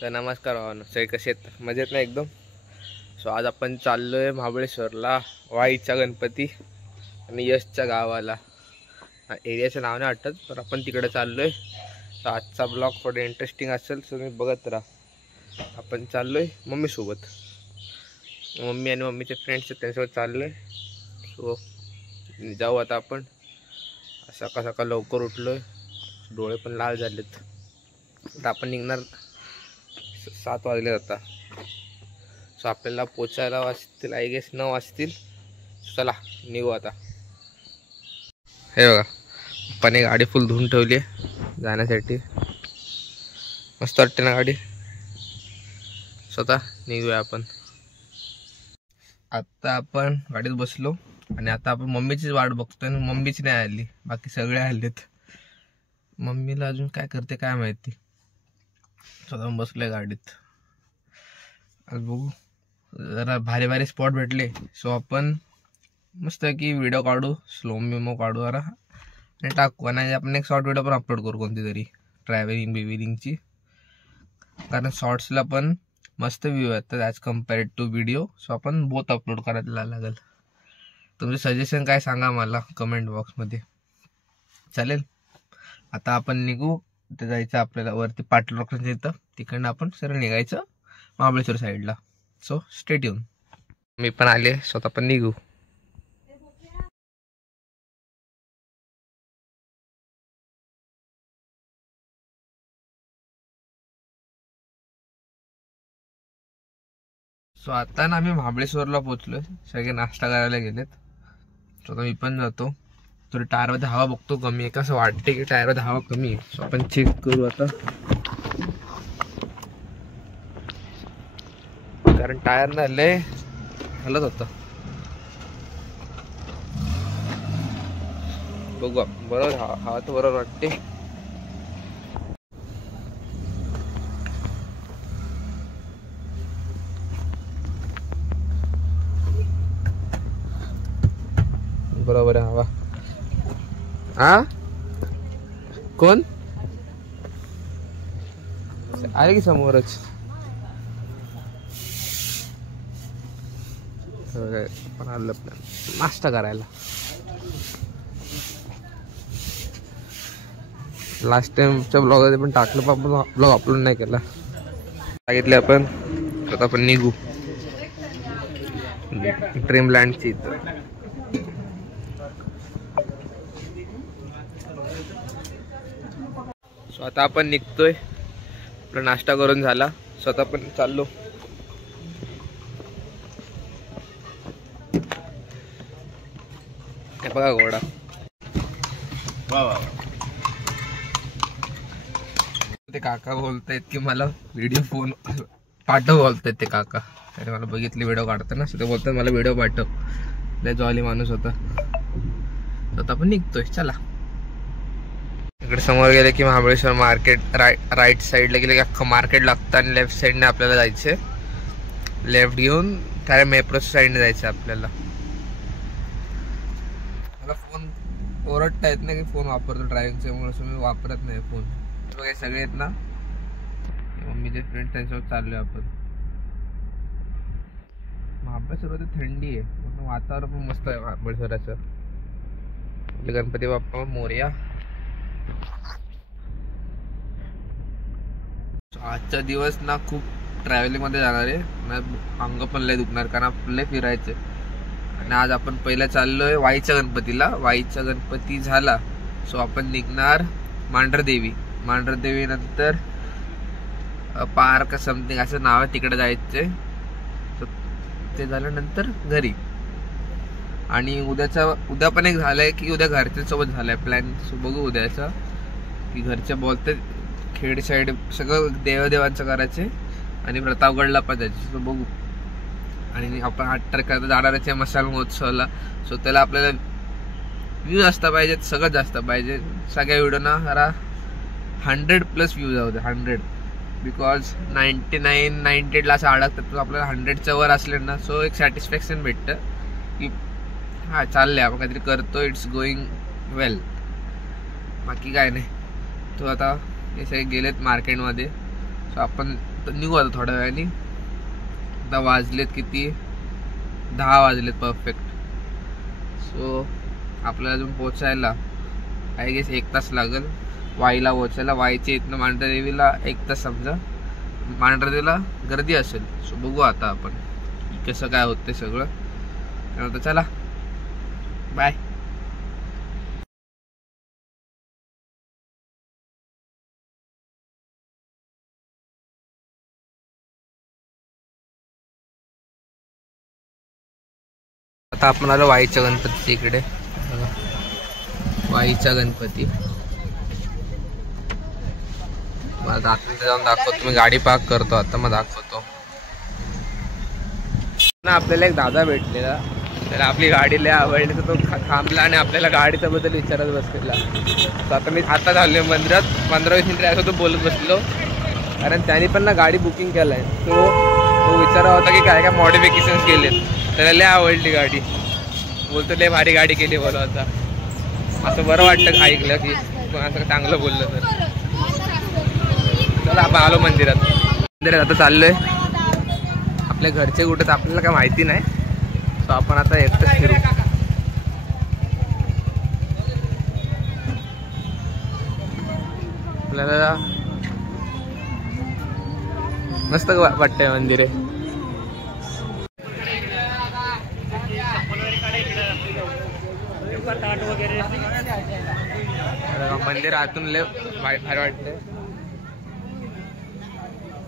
तर नमस्कार भावांनो, सगळे कसे आहेत? मजेत ना एकदम. सो आज आपण चाललोय महाबळेश्वरला, वाईचा गणपती आणि यशच्या गावाला. एरियाचं नाव नाही आठवत, पण आपण तिकडे चाललोय. तर आजचा ब्लॉग थोडा इंटरेस्टिंग असेल, सो तुम्ही बघत राहा. आपण चाललोय मम्मीसोबत, मम्मी आणि मम्मीचे फ्रेंड्स आहेत त्यांच्यासोबत चाललोय. सो जाऊ आता आपण. सकाळ सकाळ लवकर उठलोय, डोळे पण लाल झालेत. आता आपण निघणार 7 वाजले आता. सो आपल्याला पोचायला वाजतील आय गेस 9 वाजतील. चला निघू आता. हे बघा, पप्पाने गाडी फुल धुवून ठेवली आहे जाण्यासाठी. मस्त वाटते ना गाडी. स्वतः निघूया आपण. आता आपण गाडीत बसलो आणि आता आपण मम्मीचीच वाट बघतोय. मम्मीच नाही आली, बाकी सगळे आलेत. मम्मीला अजून काय करते काय माहिती. स्वतः बसलोय गाडीत. आज बघू, जरा भारी भारी स्पॉट भेटले. सो आपण मस्त की व्हिडिओ काढू, स्लो मेमो काढू जरा आणि टाकू. आणि आपण एक शॉर्ट व्हिडिओ पण अपलोड करू कोणती तरी ट्रॅव्हलिंग बिव्हिलिंगची. कारण शॉर्ट्सला पण मस्त व्ह्यू येतात as compared to video. So आपण बोथ अपलोड करायला लागेल. तुमचे सजेशन काय सांगा मला कमेंट बॉक्समध्ये. चालेल. आता आपण निघू. ते जायचं आपल्याला वरती पाटलरॉकच्या इथं. तिकडनं आपण सरळ निघायचं महाबळेश्वर साईडला. So stay tune. मी पण आले, स्वतः पण निघू. सो आता ना आम्ही महाबळेश्वरला पोहोचलोय. सगळे नाश्ता करायला गेलेत. सो आता मी पण जातो. थोडी टायरमध्ये हवा बघतो कमी आहे का. असं वाटते की टायरमध्ये हवा कमी आहे. सो आपण चेक करू आता, कारण टायर ना लय हलत होतं. बघू बरोबर हवा तर बरोबर वाटते. बरोबर आहे हवा. हा कोण आहे की समोरच. पण आलं नाश्ता करायला. लास्ट टाइमच्या ब्लॉगमध्ये पण टाकलं, पण ब्लॉग अपलोड नाही केला. सांगितले आपण. आता आपण निघू ड्रीमलँडची इथं. सो आता आपण निघतोय. आपला नाश्ता करून झाला. स्वतः पण चाललो. हे बघा घोडा. ते काका बोलतायत की मला व्हिडिओ फोन पाठव, बोलतायत ते काका. आणि मला बघितले व्हिडिओ काढताना. सो ते बोलतात मला व्हिडिओ पाठव. लय जॉली माणूस होता. आता आपण निघतोय. चला. इकडे समोर गेले की महाबळेश्वर मार्केट. राईट साईडला गेले की अख्खं मार्केट लागतं आणि लेफ्ट साईडने आपल्याला जायचे. लेफ्ट घेऊन त्या मेट्रो साईडने जायचं आपल्याला. मला फोन ओरडता येत नाही की फोन वापरतो ड्रायव्हिंगच्या मुळे. मी वापरत नाही फोन. बघा सगळे आहेत ना मम्मीचे फ्रेंड, त्यांच्यासोबत चाललोय आपण. महाबळेश्वरमध्ये थंडी आहे, वातावरण पण मस्त आहे महाबळेश्वराचं. गणपती बाप्पा मोरया. आजचा दिवस ना खूप ट्रॅव्हलिंग मध्ये जाणार आहे. अंग पण लय दुखणार कारण आपल्याला फिरायचंय. आणि आज आपण पहिला चाललोय वाईच्या गणपतीला. वाईचा गणपती झाला सो आपण निघणार मांढरदेवी. मांढरदेवी नंतर पार्क समथिंग असं नाव आहे, तिकडे जायचंय. ते झाल्यानंतर घरी. आणि उद्या पण एक झालंय की उद्या घरच्यांसोबत झालाय प्लॅन. सो बघू उद्याचा की घरचे बोलते खेड साईड सगळं देवदेवांचं करायचे आणि प्रतापगडला पण जायचे. सो बघू. आणि आपण 8 तारखेला जाणारच आहे मसाला महोत्सवाला. सो त्याला आपल्याला व्ह्यूज असता पाहिजेत, सगळं जास्त पाहिजे. सगळ्या व्हिडिओना जरा 100+ व्ह्यूज जाऊ दे. 100 बिकॉज 99-98 ला असं अडकतात. तो आपल्याला 100च्या वर असले ना सो एक सॅटिस्फॅक्शन भेटतं की हा चाललंय आपण काहीतरी करतो, इट्स गोईंग वेल. बाकी काय नाही. तो आता हे सगळे गेलेत मार्केटमध्ये. सो आपण निघू आता थोड्या वेळाने. आता वाजलेत किती, 10 वाजलेत परफेक्ट. सो आपल्याला अजून पोचायला आय गेस 1 तास लागेल. वाईला पोचायला. वाईच्या इथनं मांढरदेवीला 1 तास समजा. मांढरदेवीला गर्दी असेल. सो बघू आता आपण कसं काय होतं सगळं. त्यानंतर चला बाय. आता आपण आलो वाईच्या गणपतीच्या इकडे. वाईचा गणपती आता जाऊन दाखवतो. मी गाडी पार्क करतो आता, मग दाखवतो ना. आपल्याला एक दादा भेटलेला, तर आपली गाडी लय आवडली, तर तो थांबला आणि आपल्याला गाडीच्या बद्दल विचारत बसलेला. तर आता मी आता झालो मंदिरात. 15-20 मिनिटं असं तो बोलत बसलो, कारण त्याने पण ना गाडी बुकिंग केलाय. तो विचारा होता की काय काय मॉडिफिकेशन्स केलेत. त्याला लय आवडली गाडी. बोलतो लय भारी गाडी केली बोला आता. असं बरं वाटतं ऐकलं की असं चांगलं बोललं तर. चला आपण आलो मंदिरात. आता चाललोय. आपल्या घरचे कुठे आपल्याला काय माहिती नाही. सो आपण आता एकटंच फिरू. आपल्याला मस्त वाटतंय मंदिर आहे. मंदिर आतून लय भारी वाटतंय.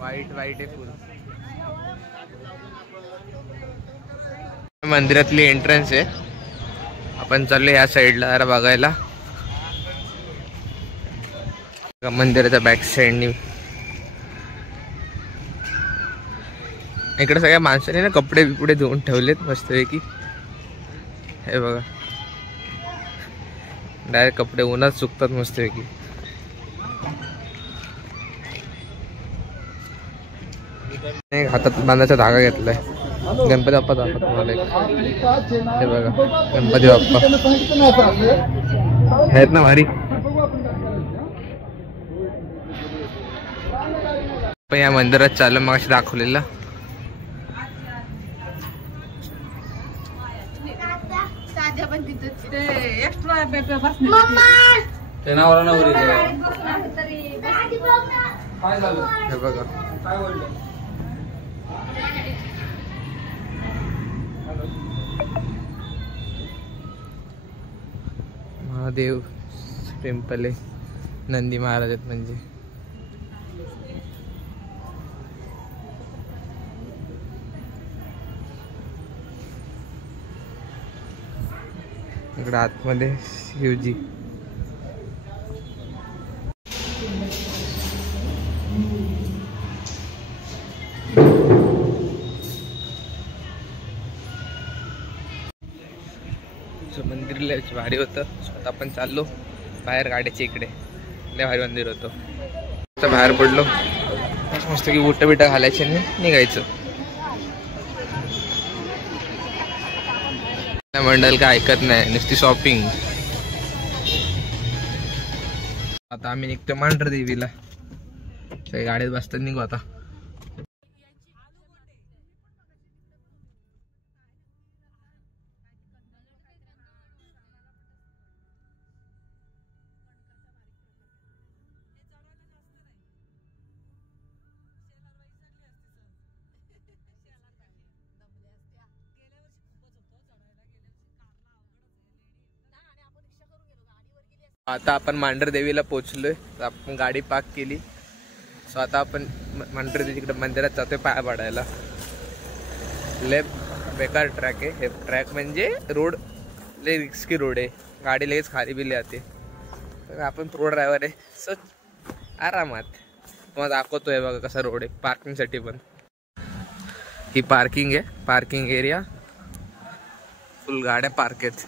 वाईट आहे फुल. मंदिरातली एंट्रन्स आहे. आपण चाललो या साईडला जरा बघायला. मंदिराच्या बॅक साईडनी इकडे सगळ्या माणसांनी ना कपडे बिपडे धुवून ठेवलेत मस्तपैकी. हे बघा डायरेक्ट कपडे उन्हात सुकतात मस्तपैकी. हातात बांधायचा धागा घेतलाय. गणपती बाप्पा दाखवतो तुम्हाला. हे बघा गणपती बाप्पा आहेत ना भारी. पण या मंदिरात चालू मग अशी दाखवलेला. हे बघा महादेव टेम्पल आहे. नंदी महाराज आहेत म्हणजे. इकडे आतमध्ये शिवजी. मंदिर लय भारी होतं. स्वतः आपण चाललो बाहेर गाड्याच्या इकडे. लय भारी मंदिर होतं. आता बाहेर पडलो मस्त की बुट बिटा घालायचे आणि निघायचं. मंडल काय ऐकत नाही, नुसती शॉपिंग. आता आम्ही निघतो मांढरदेवीला. गाडीत बसतात निघू आता. आता आपण मांढरदेवीला पोहोचलोय. आपण गाडी पार्क केली. सो आता आपण मांढरदेवीकडे मंदिरात जातोय पाया पडायला. लय बेकार ट्रॅक आहे हे. ट्रॅक म्हणजे रोड लय रिस्की रोड आहे. गाडी लगेच खाली बिली जाते. तर आपण प्रो ड्रायव्हर आहे. सो आरामात तुम्हाला दाखवतोय बघा कसा रोड आहे. पार्किंगसाठी पण ही पार्किंग आहे. पार्किंग एरिया फुल गाड्या पार्क आहेत.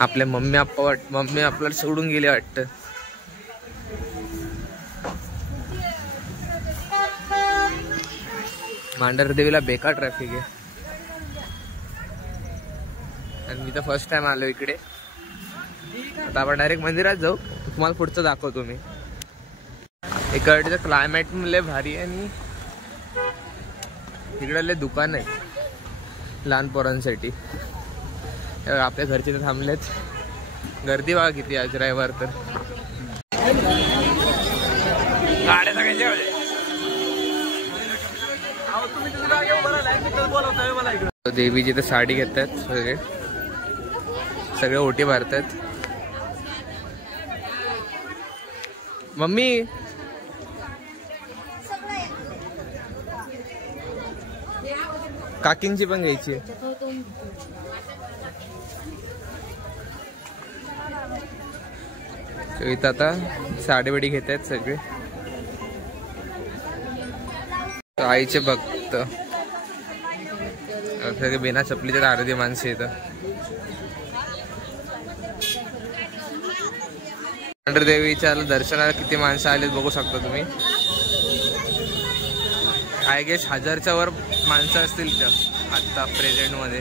आपल्या मम्मी आपल्याला सोडून गेले वाटतं. मांढरदेवीला बेकार ट्रॅफिक आहे. आणि मी तर फर्स्ट टाइम आलो इकडे. आता आपण डायरेक्ट मंदिरात जाऊ, तुम्हाला पुढचं दाखवतो मी. इकडचं क्लायमेट लय भारी आहे आणि इकडले दुकान आहेत लहान पोरांसाठी. आपल्या घरचे तर थांबलेत. गर्दी बघा किती आज रविवार तर. देवीची तर साडी घेतात सगळे ओटी भरतात. मम्मी काकींची पण घ्यायची. इथं आता साडी बिडी घेत आहेत सगळे. आईचे भक्त सगळे बिना चपलीचे अर्धी माणसं येतं. देवीच्या दर्शनाला किती माणसं आलेत बघू शकता तुम्ही. आय गेस 1000च्या वर माणसं असतील तर आता प्रेझेंट मध्ये.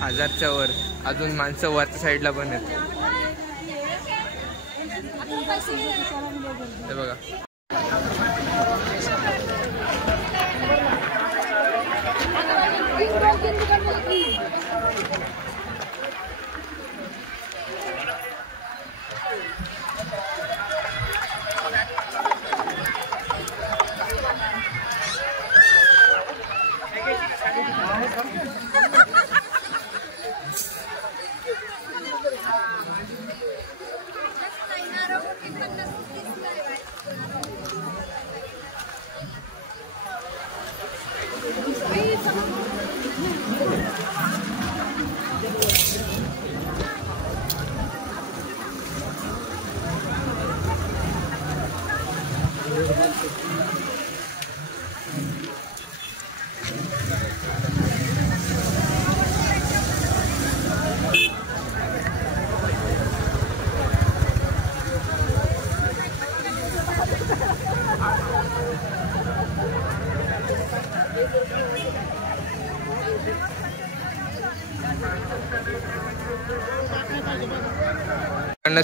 1000च्या वर. अजून माणसं वरच्या साईडला पण आहेत. हे बघा.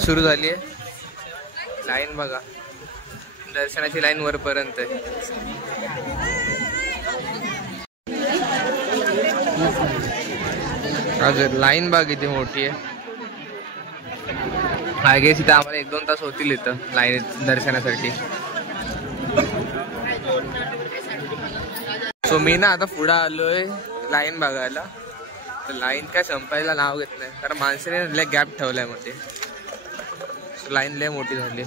सुरू झाली आहे लाईन बघा. दर्शनाची लाईन वरपर्यंत आहे. अजून लाईन बघ किती मोठी आहे. आय गेस इथं आम्हाला 1-2 तास होतील इथं लाईन दर्शनासाठी. सो मी ना आता पुढे आलोय लाईन बघायला. तर लाईन काय संपायला नाव घेत नाही कारण माणसाने लय गॅप ठेवलाय मध्ये. लाईन लय मोठी झाली.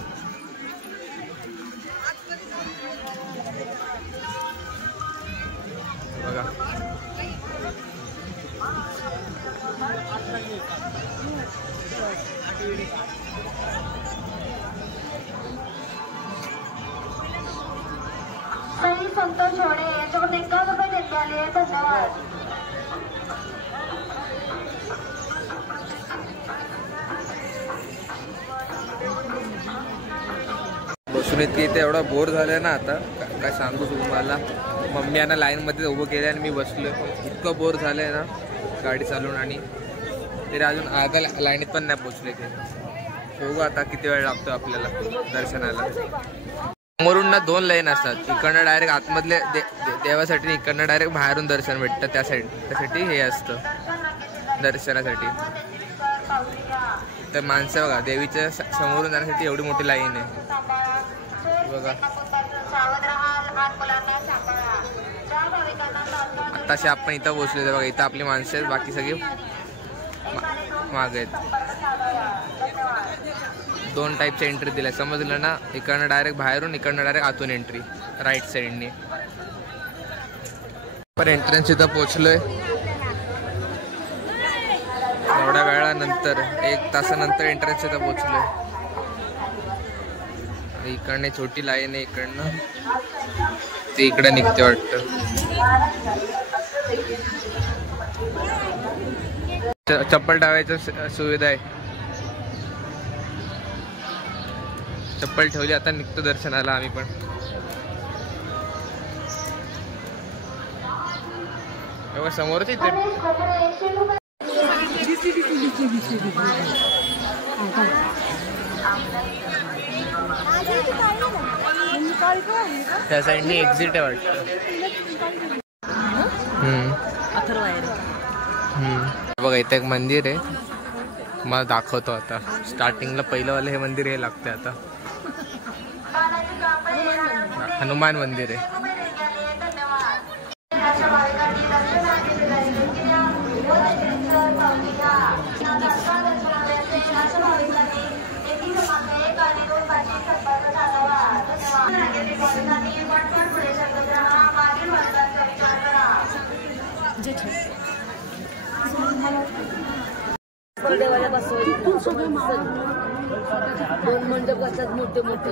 बघा संतोष होणे याच्याकडून 51 रुपये देत आले. धन्यवाद. बसून इतकी इथे एवढा बोर झालाय ना आता काय सांगू तुम्हाला. मम्मी यांना लाईन मध्ये उभं केलं आणि मी बसलोय. इतकं बोर झालंय ना गाडी चालवून. आणि तरी अजून अर्धा लाईनीत पण नाही पोचले ते. बघू आता किती वेळ लागतो आपल्याला दर्शनाला. समोरून ना 2 लाईन असतात. इकडनं डायरेक्ट आतमधले देवासाठी, इकडनं डायरेक्ट बाहेरून दर्शन भेटतं त्यासाठी हे असतं दर्शनासाठी. तर माणसं बघा देवीच्या समोरून जाण्यासाठी एवढी मोठी लाईन आहे बघा. आताशी आपण इथं पोहोचले बघा. इथं आपली माणसं आहेत, बाकी सगळी माग आहेत. 2 टाईपच्या एंट्री दिल्या समजलं ना. इकडनं डायरेक्ट बाहेरून, इकडनं डायरेक्ट आतून एंट्री राईट साईडने. पण एंट्रन्स इथं पोहोचलोय एवढ्या वेळानंतर. 1 तासानंतर एंट्रन्स इथं पोहोचलोय. इकडनं छोटी लाईन आहे. इकडनं ते इकडे निघते वाटतं. चप्पल ठेवायचं सुविधा आहे. चप्पल ठेवली. आता निघतो दर्शनाला आम्ही पण. समोरच इथे त्या साईडनी एक्झिट आहे वाटतं. बघा इथे एक मंदिर आहे, मला दाखवतो आता. स्टार्टिंगला पहिलंवालं हे मंदिर हे लागते आता. हनुमान मंदिर आहे. दोन मंडप असतात मोठे मोठे,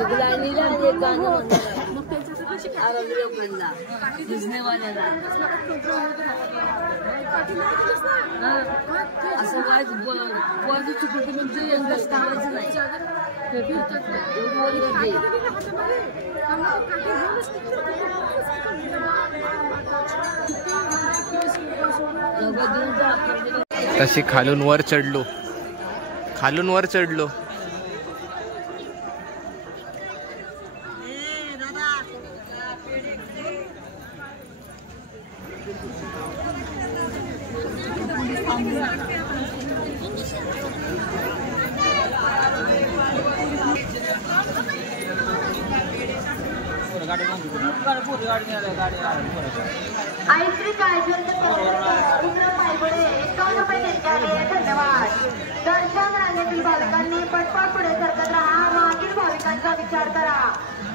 एक लाईनीला आणि एक गाणं आरोग्यला भिजनेवाल्याला असं वाज चुकत म्हणजे यंदाच कामायचं नाही. तशी खालून वर चढलो, खालून वर चढलो. आईश्री काळजीवंत पायगुडे 51 रुपये देण्यात आले. धन्यवाद. दर्शन रांगेतील भाविकांनी पटपट पुढे सरकत राहा. मागील भाविकांचा विचार करा.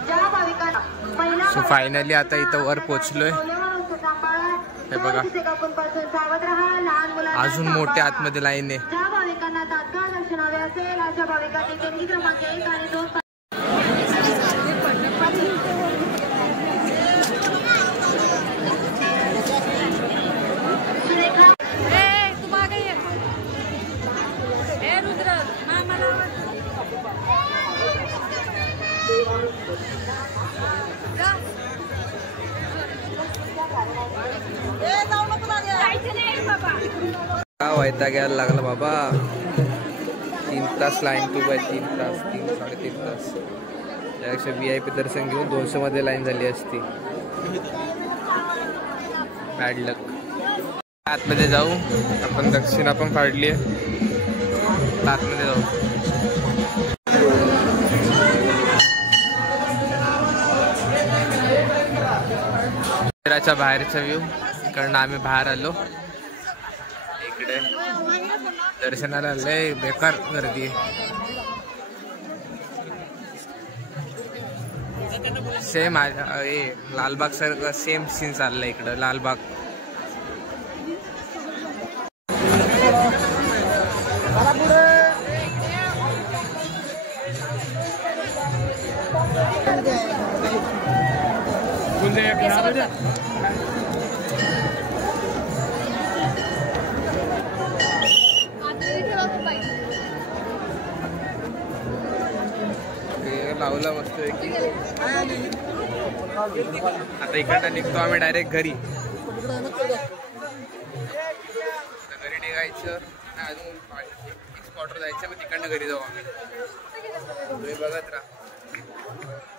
ज्या भाविकांना सो फायनली आता इथं वर पोहोचलोय. हे बघा सावध राहा. लहान मुलांना अजून मोठ्या आतमध्ये लाईन आहे. ज्या भाविकांना तात्काळ दर्शन हवे असेल अशा भाविकांनी केंद्र क्रमांक 1 आणि 2 वैताग घ्यायला लागला बाबा. 3 तास लाईन तू बाय 3 तास 3-3.5 तास. त्यापेक्षा VIP दर्शन घेऊन 200 मध्ये लाईन झाली असती. बॅड लक. आतमध्ये जाऊ आपण. दक्षिणा पण काढली आहे. आतमध्ये जाऊ. मंदिराच्या बाहेरचा व्ह्यू. इकडनं आम्ही बाहेर आलो. इकडे दर्शनाला लय बेकार गर्दी आहे. सेम लालबाग सारखं सेम सीन चाललंय इकडं. लालबाग लावला मस्त. आता इकडनं निघतो आम्ही डायरेक्ट घरी. घरी निघायचं. अजून एक स्पॉटवर जायचं, मग तिकडनं घरी जाऊ आम्ही. तुम्ही बघत राहा.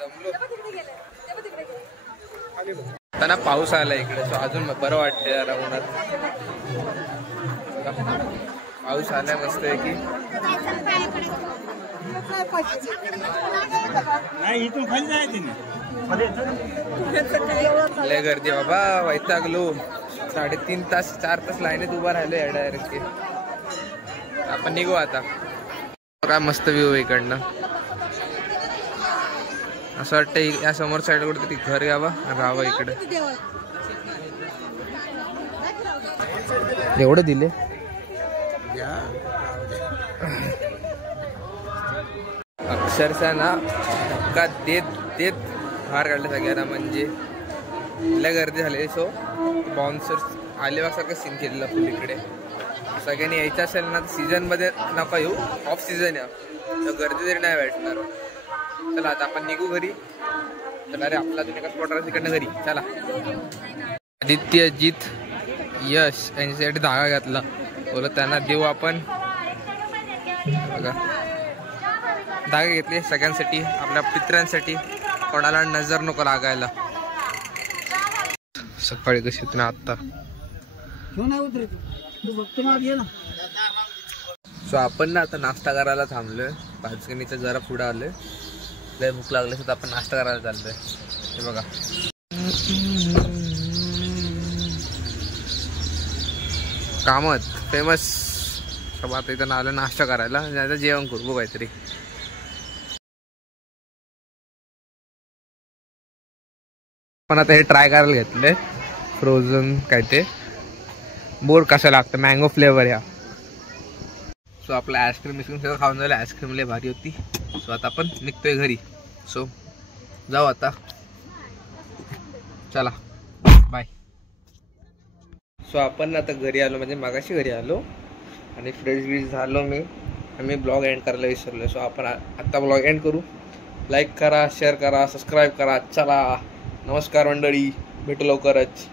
दमलो. आता ना पाऊस आला इकडे, सो अजून बरं वाटतं जरा उन्हात. पाऊस आलाय मस्त आहे की. लय गर्दी बाबा. वैतागलो. 3.5 तास 4 तास लाईनीत उभा राहिलो या डायरेक्ट. आपण निघू आता. काय मस्त व्ह्यू आहे इकडनं. असं वाटतं या समोर साईड कुठे घर यावं आणि राहावं इकडे. एवढं दिले. अक्षरशः ना धक्का देत देत बाहेर काढलं सगळ्यांना. म्हणजे लय गर्दी झाली. सो बाउन्सर्स अलिबागसारखं सीन केलेलं फुल इकडे. सगळ्यांनी यायचं असेल ना सीझन मध्ये नका येऊ. ऑफ सीझन या तर गर्दी तरी नाही भेटणार. चला आता आपण निघू घरी. चला रे आपला तुम्ही एका स्पॉटवर तिकडनं घरी. चला. आदित्य, अजित, यश यांच्यासाठी धागा घातला. बोलत त्यांना देऊ आपण. बघा धागे घेतले सगळ्यांसाठी, आपल्या पित्रांसाठी, कोणाला नजर नको लागायला. सकाळी कशी ना आता. सो आपण ना आता नाश्ता करायला थांबलोय. पाचगणीचं जरा पुढे आलोय. लय भूक लागली तर आपण नाश्ता करायला चाललोय. हे बघा कामत फेमस सब. आता इथं आलं नाश्ता करायला, आता जेवण करू बघ काहीतरी. पण आता हे ट्राय करायला घेतलंय फ्रोझन काय ते बोर्ड कसं लागतं, मँगो फ्लेवर ह्या. सो आपलं आईस्क्रीम बिस्क्रीम सगळं खाऊन झालं. आईस्क्रीम लय भारी होती. सो आता आपण निघतोय घरी. सो जाऊ आता, चला बाय. सो आपण आता घरी आलो, म्हणजे मागाशी घरी आलो आणि फ्रेश बीश झालो मी. आम्ही ब्लॉग एंड करायला विसरलो. सो आपण आता ब्लॉग एंड करू. लाईक करा, शेअर करा, सबस्क्राईब करा. चला नमस्कार मंडळी, भेटू लवकरच.